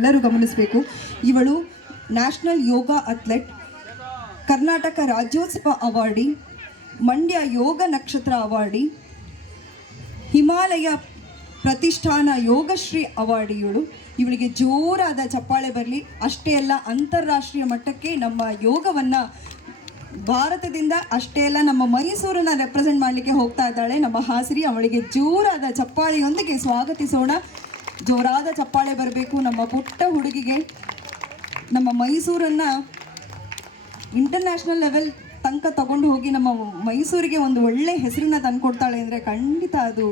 ಎಲ್ಲರೂ ಗಮನಿಸಬೇಕು. ಇವಳು ನ್ಯಾಷನಲ್ ಯೋಗ ಅಥ್ಲೆಟ್, ಕರ್ನಾಟಕ ರಾಜ್ಯೋತ್ಸವ ಅವಾರ್ಡಿ, ಮಂಡ್ಯ ಯೋಗ ನಕ್ಷತ್ರ ಅವಾರ್ಡಿ, ಹಿಮಾಲಯ ಪ್ರತಿಷ್ಠಾನ ಯೋಗಶ್ರೀ ಅವಾರ್ಡಿ. ಇವಳಿಗೆ ಜೋರಾದ ಚಪ್ಪಾಳೆ ಬರಲಿ. ಅಷ್ಟೇ ಅಲ್ಲ, ಅಂತಾರಾಷ್ಟ್ರೀಯ ಮಟ್ಟಕ್ಕೆ ನಮ್ಮ ಯೋಗವನ್ನು ಭಾರತದಿಂದ ಅಷ್ಟೇ ಅಲ್ಲ ನಮ್ಮ ಮೈಸೂರನ್ನು ರೆಪ್ರೆಸೆಂಟ್ ಮಾಡಲಿಕ್ಕೆ ಹೋಗ್ತಾ ಇದ್ದಾಳೆ ನಮ್ಮ ಹಾಸಿನಿ. ಅವಳಿಗೆ ಜೋರಾದ ಚಪ್ಪಾಳೆಯೊಂದಿಗೆ ಸ್ವಾಗತಿಸೋಣ. ಜೋರಾದ ಚಪ್ಪಾಳೆ ಬರಬೇಕು ನಮ್ಮ ಪುಟ್ಟ ಹುಡುಗಿಗೆ. ನಮ್ಮ ಮೈಸೂರನ್ನು ಇಂಟರ್ನ್ಯಾಷನಲ್ ಲೆವೆಲ್ ತನಕ ತಗೊಂಡು ಹೋಗಿ ನಮ್ಮ ಮೈಸೂರಿಗೆ ಒಂದು ಒಳ್ಳೆ ಹೆಸರನ್ನ ತಂದುಕೊಡ್ತಾಳೆ ಅಂದರೆ ಖಂಡಿತ ಅದು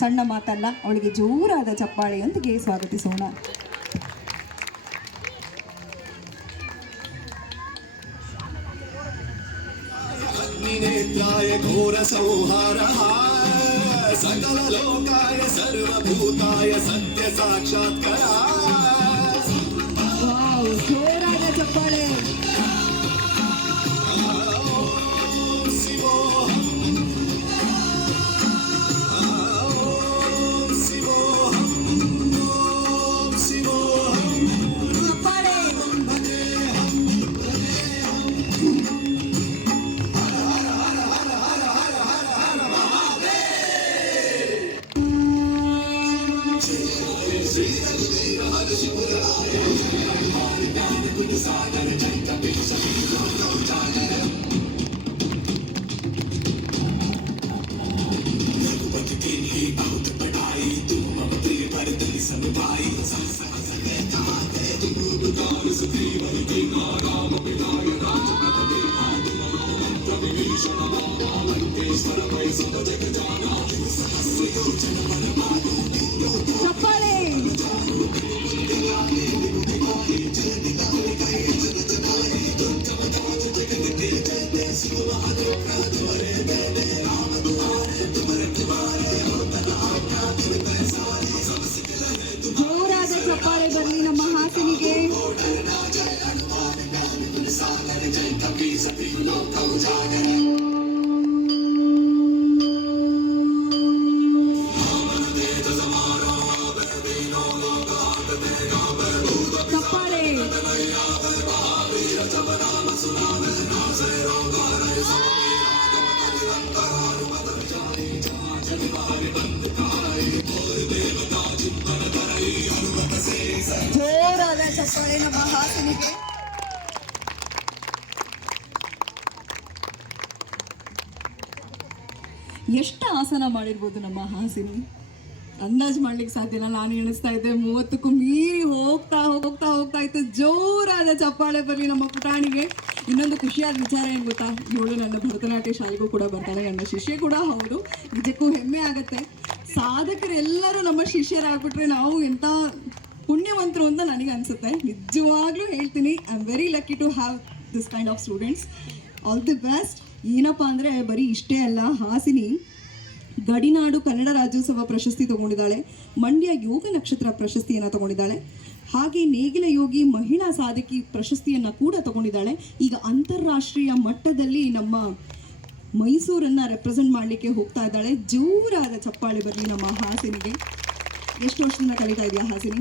ಸಣ್ಣ ಮಾತಲ್ಲ. ಅವಳಿಗೆ ಜೋರಾದ ಚಪ್ಪಾಳೆಯೊಂದಿಗೆ ಸ್ವಾಗತಿಸೋಣ. घोर संहार सकल लोकाय सर्वभूताय सत्य साक्षात्करा. ಜೋರಾದ ಚಪ್ಪಾಳೆ. ಜೋರಾದ ಚಪ್ಪಾಳೆ ಬರಲಿ ನಮ್ಮ ಹಾಸಿನಿಗೆ. ಚಪ್ಪಾಳೆ. ಜೋರಾದ ಚಪ್ಪಾಳೆ ನಮ್ಮ ಹಾಸಿನಿಗೆ. ಎಷ್ಟು ಆಸನ ಮಾಡಿರ್ಬೋದು ನಮ್ಮ ಹಾಸಿನಿ ಅಂದಾಜು ಮಾಡ್ಲಿಕ್ಕೆ ಸಾಧ್ಯ ಇಲ್ಲ. ನಾನು ಎಣಿಸ್ತಾ ಇದ್ದೆ 30ಕ್ಕೂ ಮೀರಿ ಹೋಗ್ತಾ ಹೋಗ್ತಾ ಹೋಗ್ತಾ ಇತ್ತು. ಜೋರಾದ ಚಪ್ಪಾಳೆ ಬರಲಿ ನಮ್ಮ ಪುಟಾಣಿಗೆ. ಇನ್ನೊಂದು ಖುಷಿಯಾದ ವಿಚಾರ ಏನು ಗೊತ್ತಾ, ಇವಳು ನನ್ನ ಭರತನಾಟ್ಯ ಶಾಲೆಗೂ ಕೂಡ ಬರ್ತಾಳೆ, ನನ್ನ ಶಿಷ್ಯ ಕೂಡ ಹೌದು. ನಿಜಕ್ಕೂ ಹೆಮ್ಮೆ ಆಗುತ್ತೆ. ಸಾಧಕರೆಲ್ಲರೂ ನಮ್ಮ ಶಿಷ್ಯರಾಗ್ಬಿಟ್ರೆ ನಾವು ಎಂಥ ಪುಣ್ಯವಂತರು ಅಂತ ನನಗೆ ಅನಿಸುತ್ತೆ. ನಿಜವಾಗ್ಲೂ ಹೇಳ್ತೀನಿ, I am very lucky to have this kind of students. All the best. ಏನಪ್ಪ ಅಂದರೆ ಬರೀ ಇಷ್ಟೇ ಅಲ್ಲ, ಹಾಸಿನಿ ಗಡಿನಾಡು ಕನ್ನಡ ರಾಜ್ಯೋತ್ಸವ ಪ್ರಶಸ್ತಿ ತಗೊಂಡಿದ್ದಾಳೆ, ಮಂಡ್ಯ ಯೋಗ ನಕ್ಷತ್ರ ಪ್ರಶಸ್ತಿಯನ್ನು ತಗೊಂಡಿದ್ದಾಳೆ, ಹಾಗೆ ನೇಗಿಲ ಯೋಗಿ ಮಹಿಳಾ ಸಾಧಕಿ ಪ್ರಶಸ್ತಿಯನ್ನು ಕೂಡ ತಗೊಂಡಿದ್ದಾಳೆ. ಈಗ ಅಂತಾರಾಷ್ಟ್ರೀಯ ಮಟ್ಟದಲ್ಲಿ ನಮ್ಮ ಮೈಸೂರನ್ನು ರೆಪ್ರೆಸೆಂಟ್ ಮಾಡಲಿಕ್ಕೆ ಹೋಗ್ತಾ ಇದ್ದಾಳೆ. ಜೋರಾದ ಚಪ್ಪಾಳೆ ಬರಲಿ ನಮ್ಮ ಹಾಸಿನಿಗೆ. ಎಷ್ಟು ವರ್ಷದಿಂದ ಕಲಿತಾ ಇದೆಯಾ ಹಾಸಿನಿ?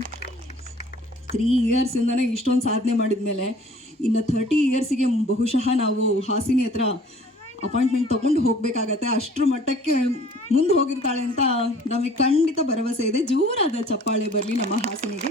3 ಇಯರ್ಸಿಂದನೇ ಇಷ್ಟೊಂದು ಸಾಧನೆ ಮಾಡಿದ ಮೇಲೆ ಇನ್ನು 30 ಇಯರ್ಸಿಗೆ ಬಹುಶಃ ನಾವು ಹಾಸಿನಿ ಹತ್ರ ಅಪಾಯಿಂಟ್ಮೆಂಟ್ ತೊಗೊಂಡು ಹೋಗಬೇಕಾಗತ್ತೆ. ಅಷ್ಟರ ಮಟ್ಟಕ್ಕೆ ಮುಂದೆ ಹೋಗಿರ್ತಾಳೆ ಅಂತ ನಮಗೆ ಖಂಡಿತ ಭರವಸೆ ಇದೆ. ಜೋರಾದ ಚಪ್ಪಾಳೆ ಬರಲಿ ನಮ್ಮ ಹಾಸಿನಿಗೆ.